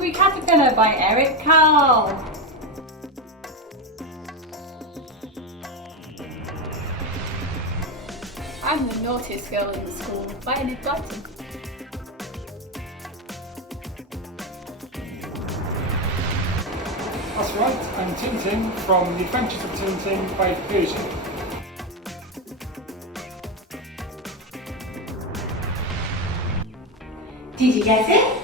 Hungry Caterpillar by Eric Carl. I'm the naughtiest girl in the school by Nick Blant. That's right, I'm Tintin from The Adventures of Tintin by Persia. Did you get it?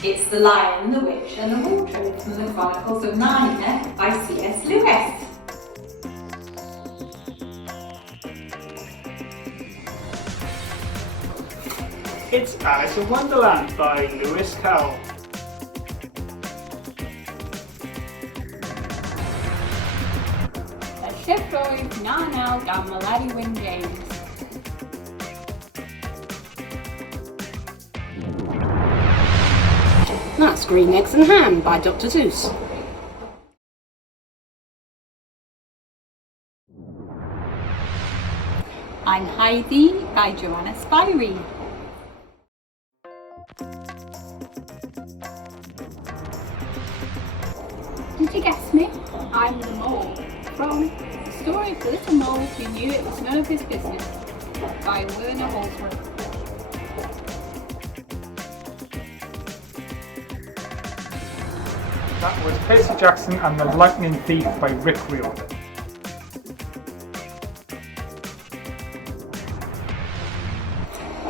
It's The Lion, the Witch and the Wardrobe from the Chronicles of Narnia by C.S. Lewis. It's Alice in Wonderland by Lewis Carroll. A Llyfr Narnia gan Melody Wyn James. That's Green Eggs and Ham by Dr. Seuss. I'm Heidi by Joanna Spyri. Did you guess me? I'm the mole from The Story of the Little Mole Who Knew It Was None of His Business by Werner Holsworth. That was Percy Jackson and the Lightning Thief by Rick Riordan.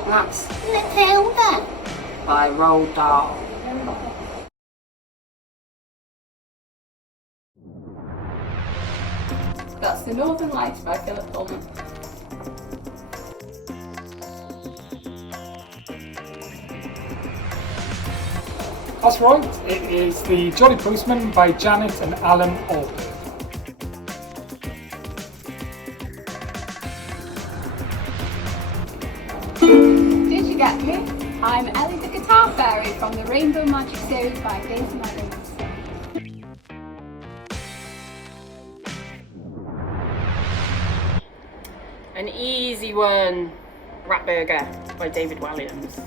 That's Matilda by Roald Dahl. That's The Northern Lights by Philip Pullman. That's right, it is The Jolly Postman by Janet and Alan Alberg. Did you get me? I'm Ellie the Guitar Fairy from the Rainbow Magic series by Daisy Meadows. An easy one, Rat Burger by David Williams.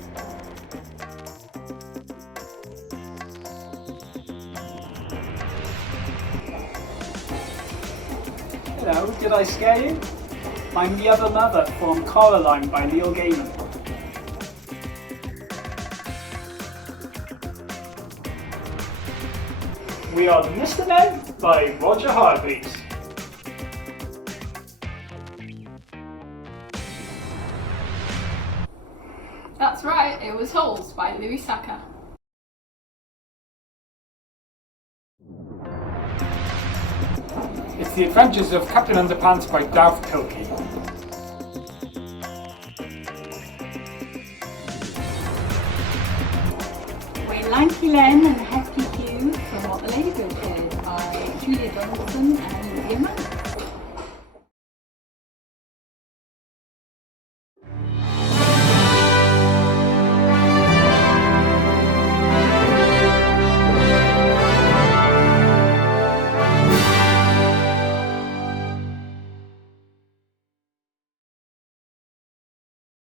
Hello, did I scare you? I'm the Other Mother from Coraline by Neil Gaiman. We are the Mr. Men by Roger Hargreaves. That's right, it was Holes by Louis Saka. It's The Adventures of Captain Underpants by Dav Pilkey. We're Lanky Len and Hefty Hugh from What the Ladybird Did by Julia Donaldson and Lydia Mann.